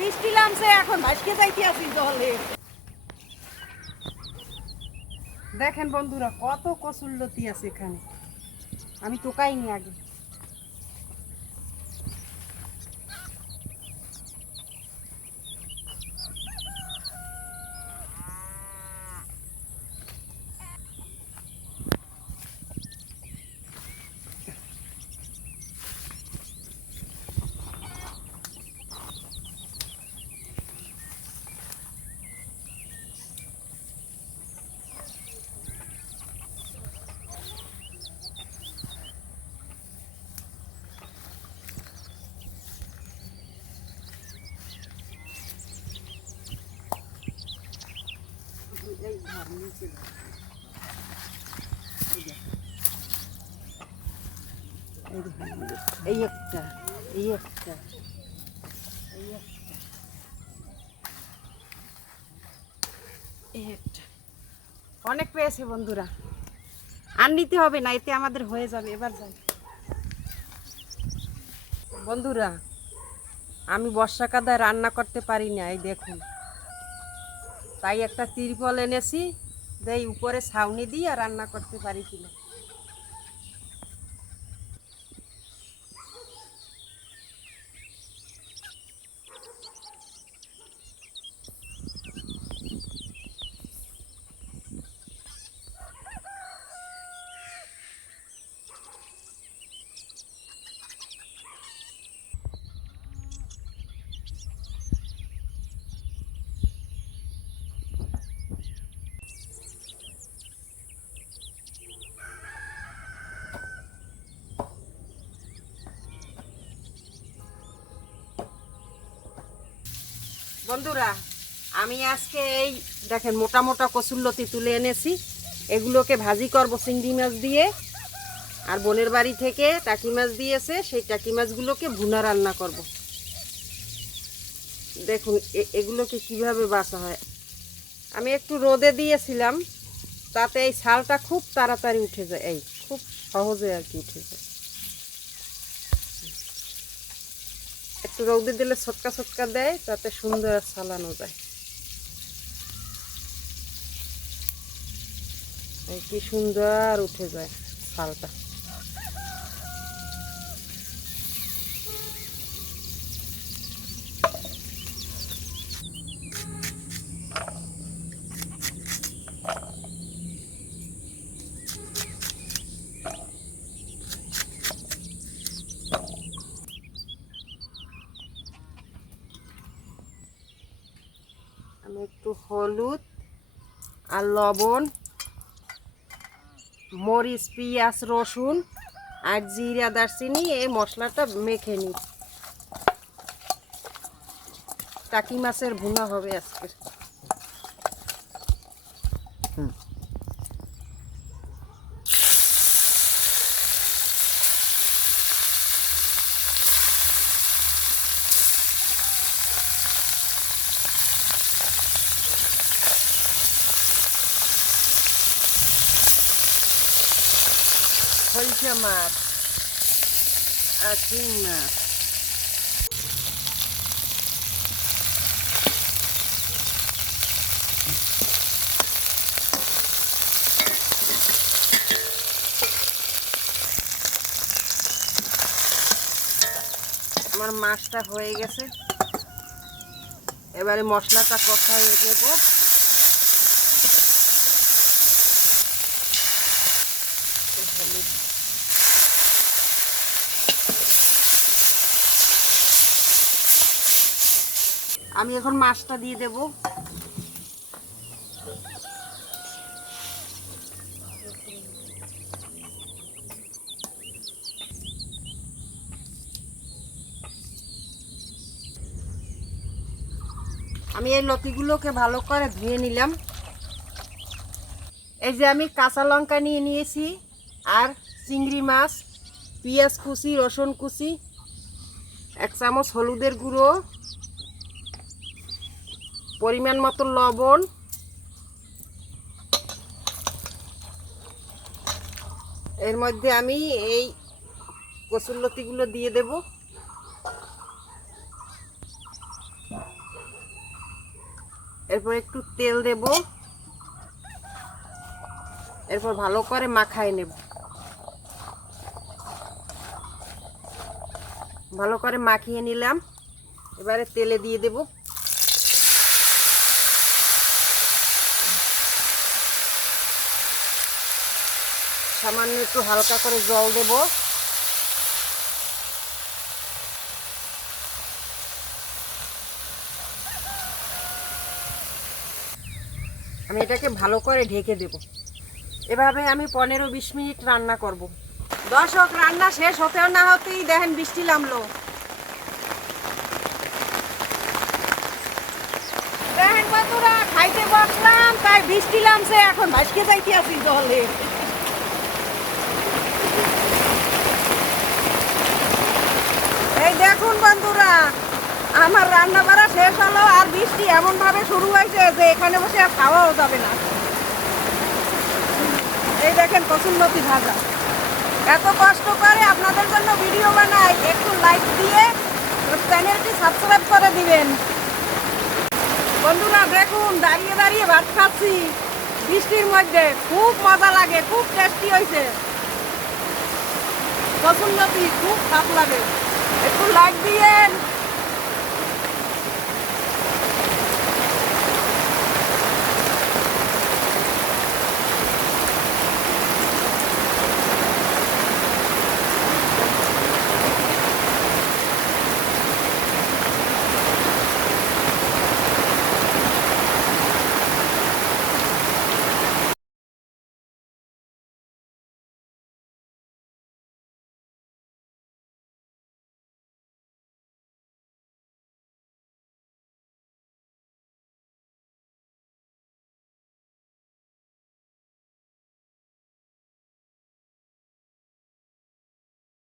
বৃষ্টি নামছে এখন ভাসকে যাইতে আছি জলে। দেখেন বন্ধুরা, কত কসুল্লতি আছে এখানে। আমি তোকাইনি আগে। এই একটা এই একটা একটা। অনেক পেয়েছে বন্ধুরা। আর নিতে হবে না, এতে আমাদের হয়ে যাবে, এবার যাই। বন্ধুরা, আমি বর্ষা কাদায় রান্না করতে পারি না, এই দেখুন। তাই একটা তিরপল এনেছি। দেই উপরে ছাউনি দিয়ে রান্না করতে পারি কিনা। বন্ধুরা, আমি আজকে এই দেখেন মোটা মোটা কসুল্লতি তুলে এনেছি। এগুলোকে ভাজি করব চিংড়ি মাছ দিয়ে। আর বোনের বাড়ি থেকে টাকি মাছ দিয়েছে, সেই টাকি মাছগুলোকে ভুনা রান্না করব। দেখুন এগুলোকে কীভাবে বাসা হয়। আমি একটু রোদে দিয়েছিলাম, তাতে এই ছালটা খুব তাড়াতাড়ি উঠে যায়, এই খুব সহজে আর কি উঠে যায়। একটু রৌদি দিলে ছটকা ছটকা দেয়, তাতে সুন্দর আর চালানো যায়। কি সুন্দর উঠে যায় ছালটা আমি একটু হলুদ আর লবণ, মরিচ, পিঁয়াজ, রসুন আর জিরা, দারচিনি এই মশলাটা মেখে নিই টাকি মাছের ভুনা হবে আজকে খলসা মাছ আর চিং মাছ আমার মাছটা হয়ে গেছে। এবারে মশলাটা কষাই দেবো। আমি এখন মাছটা দিয়ে দেব। আমি এই লতিগুলোকে ভালো করে ধুয়ে নিলাম। এই যে আমি কাঁচা লঙ্কা নিয়ে নিয়েছি, আর চিংড়ি মাছ, পেঁয়াজ কুচি, রসুন কুচি, এক চামচ হলুদের গুঁড়ো পরিমাণ মতো লবণ। এর মধ্যে আমি এই কচুরলতিগুলো দিয়ে দেব। এরপর একটু তেল দেব। এরপর ভালো করে মাখায় নেব। ভালো করে মাখিয়ে নিলাম। এবারে তেলে দিয়ে দেব। সামান্য একটু হালকা করে জল দেব। আমি এটাকে ভালো করে ঢেকে দেব। এভাবে আমি পনেরো বিশ মিনিট রান্না করব। দর্শক, রান্না শেষ হতেও না হতেই দেখেন বৃষ্টি নামলো। দেখেন বন্ধুরা খাইতে বসলাম, তাই বৃষ্টি নামছে, এখন ভাসকে যাইতে আছি জলে। এই দেখুন বন্ধুরা, আমার রান্না করা শেষ হলো আর বৃষ্টি এমন ভাবে শুরু হয়েছে যে এখানে বসে আর খাওয়াও যাবে না। এই দেখেন কসুন্নতি ভাজা। এত কষ্ট করে আপনাদের জন্য ভিডিও বানাই, একটু লাইক দিয়ে চ্যানেলটি সাবস্ক্রাইব করে দিবেন। বন্ধুরা, দেখুন, দাঁড়িয়ে দাঁড়িয়ে ভাত খাচ্ছি। বৃষ্টির মধ্যে খুব মজা লাগে, খুব টেস্টি হয়েছে। পছন্দ খুব ভালো লাগে। একটু লাইক দিয়েন